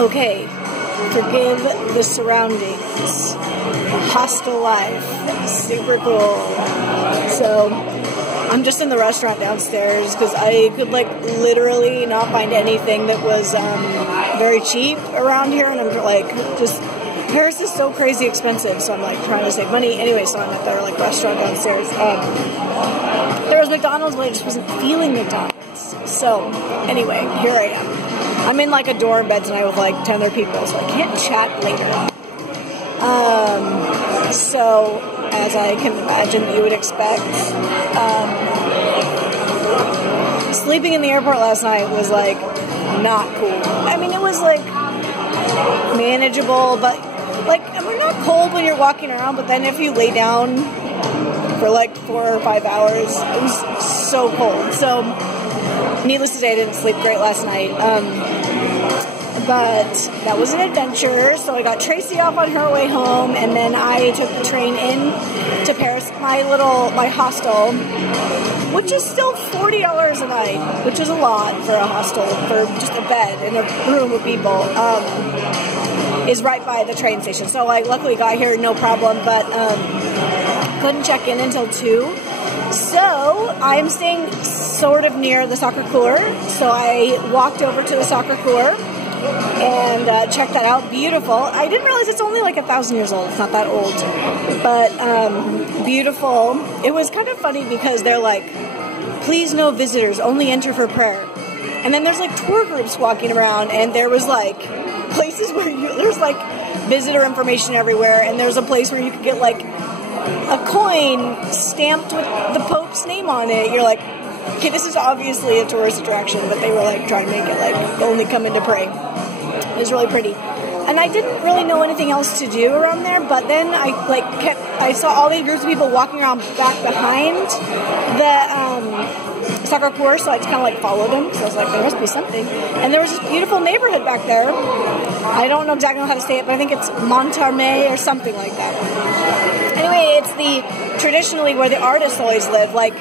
Okay, forgive the surroundings. Hostel life, super cool. So, I'm just in the restaurant downstairs because I could like literally not find anything that was very cheap around here, and I'm like, just Paris is so crazy expensive, so I'm like trying to save money. Anyway, so I'm at their like restaurant downstairs. There was McDonald's, but I just wasn't feeling McDonald's. So anyway, here I am. I'm in like a dorm bed tonight with like 10 other people, so I can't chat later. So, as I can imagine you would expect, sleeping in the airport last night was like not cool. I mean, it was like manageable, but like, we're not cold when you're walking around, but then if you lay down for like 4 or 5 hours, it was so cold. So, needless to say, I didn't sleep great last night. But that was an adventure, so I got Tracy off on her way home, and then I took the train in to Paris, my hostel, which is still $40 a night, which is a lot for a hostel, for just a bed in a room with people, is right by the train station. So I luckily got here, no problem, but couldn't check in until 2. So I'm staying sort of near the Sacre, so I walked over to the Sacre and check that out. Beautiful. I didn't realize it's only like 1,000 years old. It's not that old, but beautiful. It was kind of funny because they're like, please no visitors, only enter for prayer. And then there's like tour groups walking around, and there was like places where there's like visitor information everywhere, and there's a place where you could get like a coin stamped with the Pope's name on it. You're like, okay, this is obviously a tourist attraction, but they were like trying to make it like only come in to pray. It was really pretty. And I didn't really know anything else to do around there, but then I saw all these groups of people walking around back behind the Sacre, so I just kind of like followed them. So I was like, there must be something. And there was this beautiful neighborhood back there. I don't know exactly how to say it, but I think it's Montmartre or something like that. Anyway, it's traditionally where the artists always live, like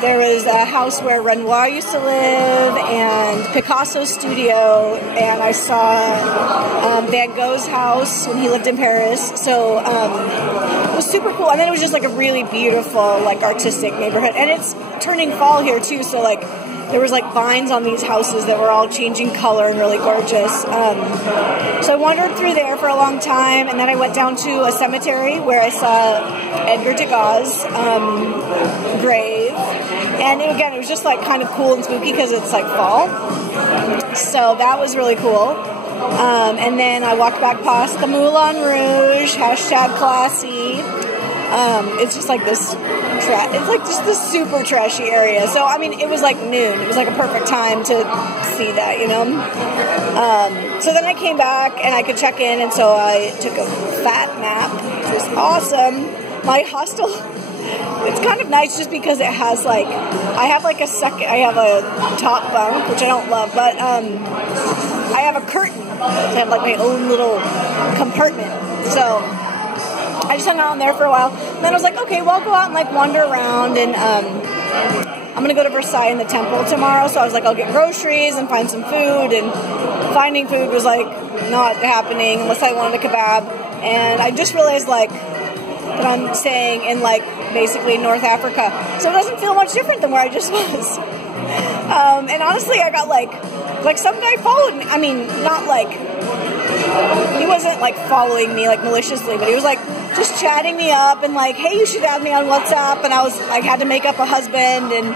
there was a house where Renoir used to live, and Picasso's studio, and I saw Van Gogh's house when he lived in Paris. So it was super cool. And then it was just like a really beautiful, like artistic neighborhood. And it's turning fall here too, so like there was like vines on these houses that were all changing color and really gorgeous. So I wandered through there for a long time, and then I went down to a cemetery where I saw Edgar Degas' grave. And again, it was just like kind of cool and spooky because it's like fall. So that was really cool. And then I walked back past the Moulin Rouge, #classy. It's just like this, it's like just this super trashy area. So, I mean, it was like noon. It was like a perfect time to see that, you know? So then I came back and I could check in, and so I took a fat nap, which was awesome. My hostel, it's kind of nice just because it has like, I have a top bunk, which I don't love, but I have a curtain. So I have like my own little compartment. So I just hung out in there for a while. And then I was like, okay, well, I'll go out and like wander around, and I'm going to go to Versailles in the temple tomorrow. So I was like, I'll get groceries and find some food, and finding food was like not happening unless I wanted a kebab. And I just realized like that I'm staying in like basically North Africa. So it doesn't feel much different than where I just was. And honestly, I got like some guy followed me. I mean, not like, he wasn't like following me like maliciously, but he was like just chatting me up and like, hey, you should add me on WhatsApp. And I was like, had to make up a husband and,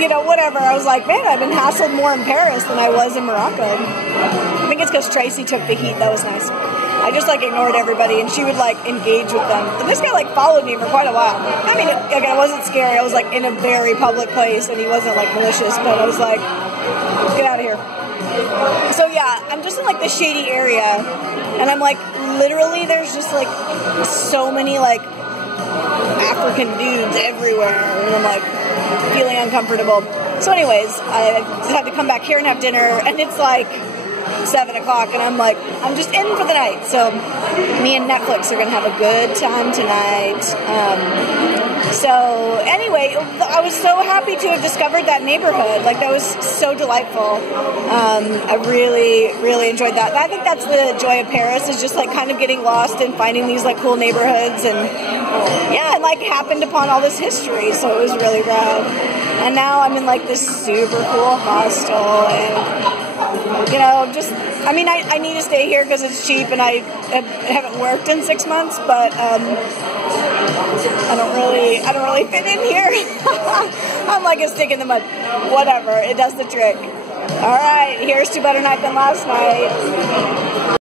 you know, whatever. I was like, man, I've been hassled more in Paris than I was in Morocco. I think it's because Tracy took the heat. That was nice. I just like ignored everybody, and she would like engage with them. But this guy like followed me for quite a while. I mean, again, it wasn't scary. I was like in a very public place, and he wasn't like malicious, but I was like, get out of here. So yeah, I'm just in like this shady area, and I'm like, literally there's just like so many like African dudes everywhere, and I'm like feeling uncomfortable. So anyways, I just had to come back here and have dinner, and it's like 7 o'clock, and I'm like, I'm just in for the night. So me and Netflix are gonna have a good time tonight. So anyway, I was so happy to have discovered that neighborhood. Like, that was so delightful. I really, really enjoyed that. I think that's the joy of Paris, is just like kind of getting lost and finding these like cool neighborhoods, and yeah, and like happened upon all this history, so it was really rad. And now I'm in like this super cool hostel, and you know, just, I mean, I need to stay here because it's cheap, and I haven't worked in 6 months, but I don't really fit in here. I'm like a stick in the mud. Whatever, it does the trick. All right, here's to better night than last night.